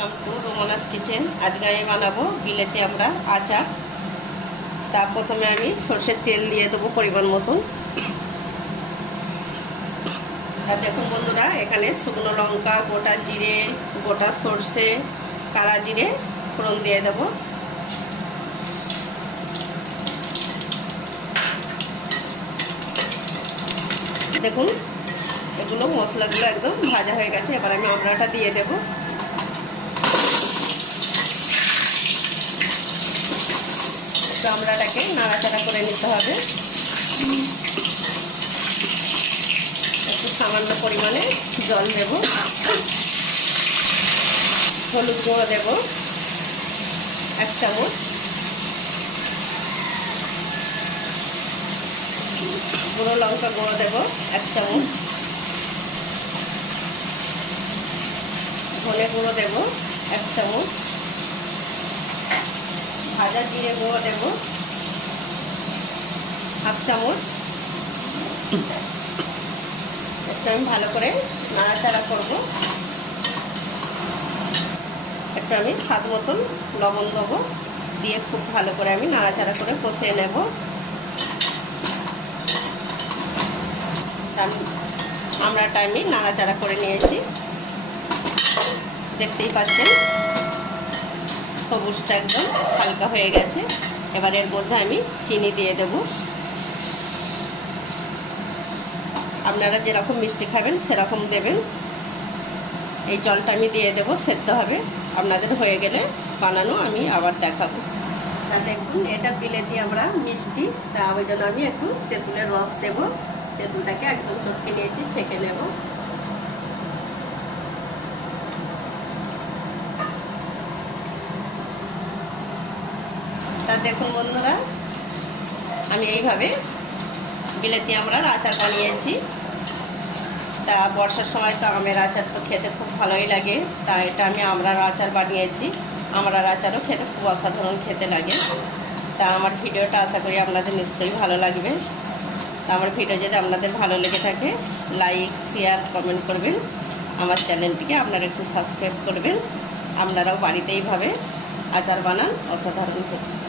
Welcome to রোমানাস kitchen. আজকে আমি বানাবো বিলেতি আমরা আচার। তা প্রথমে আমি সরষের তেল দিয়ে দেবো পরিমাণ মতন। আর দেখুন বন্ধুরা, এখানে শুকনো লঙ্কা, গোটা জিরে, গোটা সরষে, কালা জিরে ফোড়ন দিয়ে দেবো। দেখুন এগুলো মশলাগুলো একদম ভাজা হয়ে গেছে। এবার আমি আমড়াটা দিয়ে দেবো। আমড়াটাকে নাড়াচাড়া করে নিতে হবে। একটু সামান্য পরিমাণে জল দেব, হলুদ গুঁড়ো দেব 1 চামচ, গুঁড়ো লঙ্কা গুঁড়ো দেব 1 চামচ, ধনে গুঁড়ো দেব 1 চামচ, ভাজা জিরে গুঁড়ো দেব 1/2 চামচ। একটু আমি ভালো করে নাড়াচাড়া করব। একটু আমি স্বাদ মতন লবণ দেবো, দিয়ে খুব ভালো করে আমি নাড়াচাড়া করে কষিয়ে নেব। আমড়াটা আমি নাড়াচাড়া করে নিয়েছি, দেখতেই পাচ্ছেন সবুজটা একদম হালকা হয়ে গেছে। এবার এর মধ্যে আমি চিনি দিয়ে দেব। আপনারা যেরকম মিষ্টি খাবেন সেরকম দেবেন। এই জলটা আমি দিয়ে দেব, সেদ্ধ হবে। আপনাদের হয়ে গেলে বানানো আমি আবার দেখাবো। তা দেখুন এটা বিলেতি আমরা মিষ্টি, তা ওই জন্য আমি একটু তেঁতুলের রস দেব। তেঁতুলটাকে একদম চটকে নিয়েছি, ছেঁকে নেব। তা দেখুন বন্ধুরা, আমি এইভাবে বিলেতি আমড়ার আচার বানিয়েছি। তা বর্ষার সময় তো আমের আচার তো খেতে খুব ভালোই লাগে, তা এটা আমি আমড়ার আচার বানিয়েছি। আমড়ার আচারও খেতে খুব অসাধারণ খেতে লাগে। তা আমার ভিডিওটা আশা করি আপনাদের নিশ্চয়ই ভালো লাগবে। তা আমার ভিডিও যদি আপনাদের ভালো লেগে থাকে লাইক, শেয়ার, কমেন্ট করবেন। আমার চ্যানেলটিকে আপনারা একটু সাবস্ক্রাইব করবেন। আপনারাও বাড়িতে এইভাবে আচার বানান, অসাধারণ খেতে।